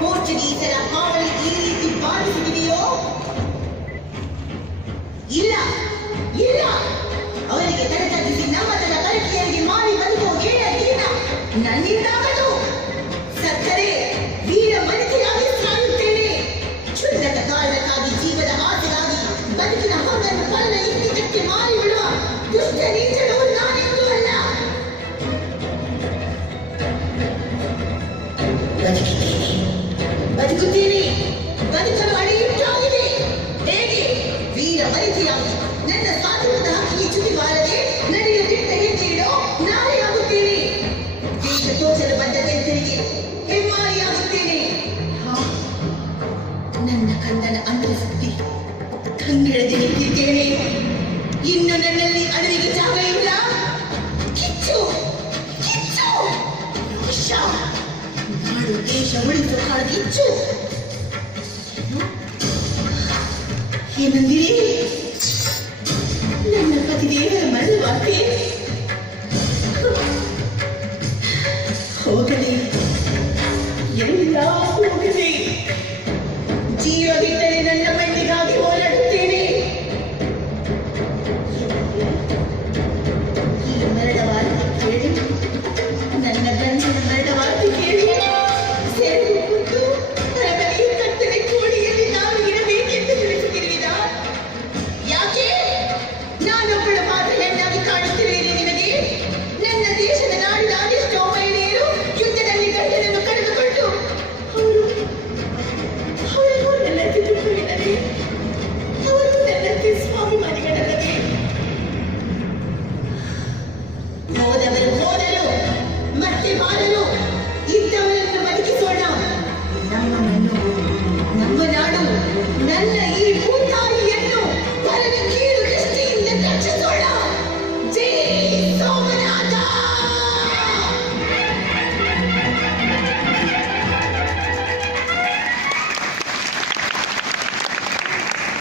ಪೋರ್ಚುಗೀಸರ ಹಾವಳಿ ಈ ರೀತಿ ಬಾಧಿಸುತ್ತಿದೆಯೋ? ಇಲ್ಲ ಇಲ್ಲ, ಅವರಿಗೆ ತಡೆತಗ್ಗಿಸಿ ನಮ್ಮ ತನ್ನ ಕರಕಿಯರಿಗೆ ಮಾರಿ ಬದುಕುವ ಗೆಳೆಯ ನನ್ನಿಂದಾಗದು. ಸತ್ತರೆ ವೀರ ಮನಿತೆಯಾಗಿ ಸಾಯುತ್ತೇನೆ. ಕ್ಷುಲ್ಲಕ ಕಾರಣಕ್ಕಾಗಿ ಜೀವದ ಆಸೆಗಾಗಿ ಬದುಕಿನ ಹೊಂದನ್ನು ತನ್ನ ಇಂಗಿತಕ್ಕೆ ಮಾರಿ ಬಿಡುವ ದುಷ್ಟ ನೀಚನು ನಾನೆಂದೂ ಅಲ್ಲ. ಬದುಕುತ್ತೇನೆ, ಬದುಕಲು ಅಡಿಯಿಟ್ಟಾಗಿದೆ. ಹೇಗೆ ವೀರ ಮನಿತೆಯಾಗಿ ನನ್ನ ಸ್ವಾತಂತ್ರ್ಯದ ಹಕ್ಕಿಗೆ ಚ್ಯುತಿ ಬಾರದೆ ನಡೆಯುವ ದಿಟ್ಟ ಹೆಜ್ಜೆಯಿಡೋ ನಾಳೆಯಾಗುತ್ತೇನೆ. ದೇಶ ತೋಚಲು ಬಂದ ಕೆಂಚರಿಗೆ ಹೆಮ್ಮಾರಿಯಾಗುತ್ತೇನೆ. ನನ್ನ ಕಂದನ ಅಂತರ ಸುತ್ತಿ ಕಂಗೆಡದೆ ನಿಂತಿದ್ದೇನೆ. ಇನ್ನು ನನ್ನಲ್ಲಿ ಅಡವಿಗೆ ಜಾಗ ಇಲ್ಲ. ಕಿಚ್ಚು ಕಿಚ್ಚು ರೋಷ, ನಾಡು ದೇಶ ಉಳಿಸುವ ಕಿಚ್ಚು. ಏನಂದಿರಿ? ನನ್ನ ಪತಿದೇವರ ಮರಣವಾಗ್ತೇ